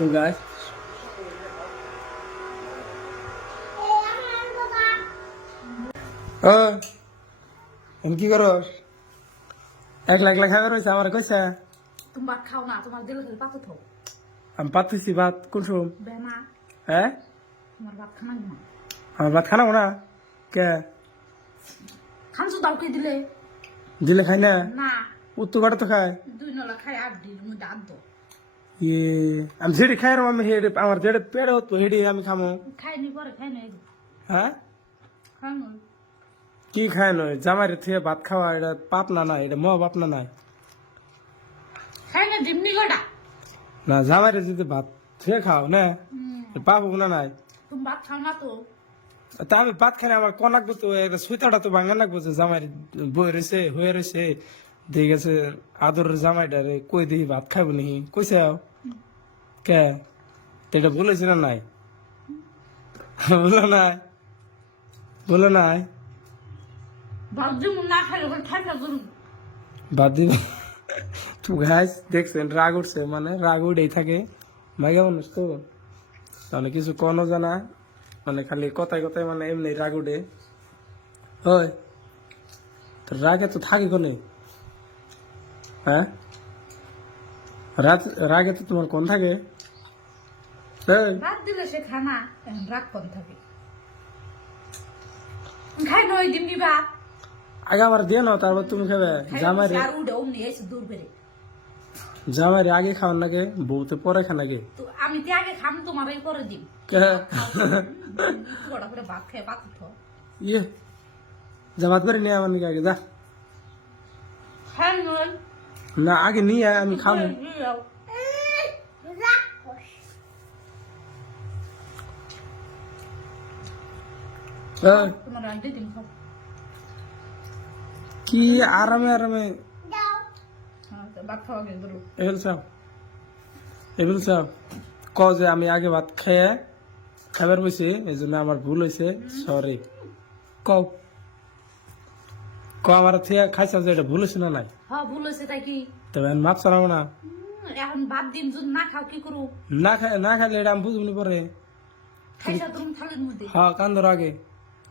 তো গাছ ও কি করস একলা একলা খাবার রয়েছে আমার কইছে তুমি ভাত খাও না তোমার দিলে খেলে পাতো থাও আমি পাচ্ছি ভাত কোন সময় বেমা হ্যাঁ তোমার ভাত খানা না আমার ভাত খানাবো না কে খামছো দাও কে দিলে দিলে খাই না না উত্তর বাটা তো খায় দুই নলা খাই 8 দিন মধ্যে আদ দো ইয়ে আমি যেটি খাই আমি হেডে আমার যেটা পেড়ে হতো হেডে আমি খামো খাইনি পরে খাই না হ্যাঁ খানো কি খায় নয় জামাইরে থেকে ভাত খাওয়া এটা পাপ না নাই এটা মহ পাপ না নাই খাই না জিমনি গড়া না জামাইরে যদি ভাত থেকে খাও না পাপ না নাই তুমি ভাত খাও না তো তা আমি ভাত খাই আমার কোন লাগবে তো একটা সুইতাটা তো ভাঙা লাগবে যে জামাই বই রয়েছে হয়ে রয়েছে দিয়ে গেছে আদরের জামাইটা রে কই দিই ভাত খাবো নি কইছে কে তো এটা বলেছি না নাই বলো নাই বলো নাই ভাত দিম না খাইলে ওখানে খাই না করুন বাদ দিব তুই গাছ দেখছেন রাগ উঠছে মানে রাগ উঠেই থাকে মাইগা মানুষ তো তাহলে কিছু কনও জানা মানে খালি কথায় কথায় মানে এমনি রাগ উঠে হয় তো রাগে তো থাকে কোনে হ্যাঁ রাগে তো তোমার কোন থাকে ভাত দিলে সে খানা এখন রাগ কম থাকে খাই নয় দিমনি ভাত আগে আমার দিয়ে নাও তারপর তুমি খাবে জামাইরে আর উড়ে অমনি এসে দূর বেড়ে জামাইরে আগে খাওয়ার নাকি বউতে পরে খান নাকি তো আমি তো আগে খাম তোমার এই করে দিম বড় করে ভাত খেয়ে ভাত উঠো ইয়ে জামাত করে নিয়ে আমার নাকি আগে যা খাই নয় না আগে নিয়ে আয়, আমি খাবো তোমার রাঁধতে দিন খাও কি আরামে আরামে ভাত খাওয়া গেল ধরো এগুলো চাও ক যে আমি আগে ভাত খেয়ে খাবার বসে এই জন্য আমার ভুল হয়েছে সরি ক আমার থেকে খাইছাম যে এটা ভুল হয়েছে না নাই হ্যাঁ ভুল হয়েছে তাই কি তবে আমি মাপ চালাবো না এখন ভাত দিন যদি না খাও কি করু না খাইলে এটা আমি বুঝবনি পরে খাইছা তুমি থালের মধ্যে হ্যাঁ কান্দর আগে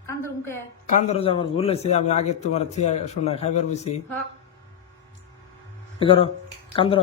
কান্দর মুখে কান্দর যে আমার ভুল হয়েছে আমি আগে তোমার থেকে শোনা খাইবার বসি হ্যাঁ এ করো কান্দর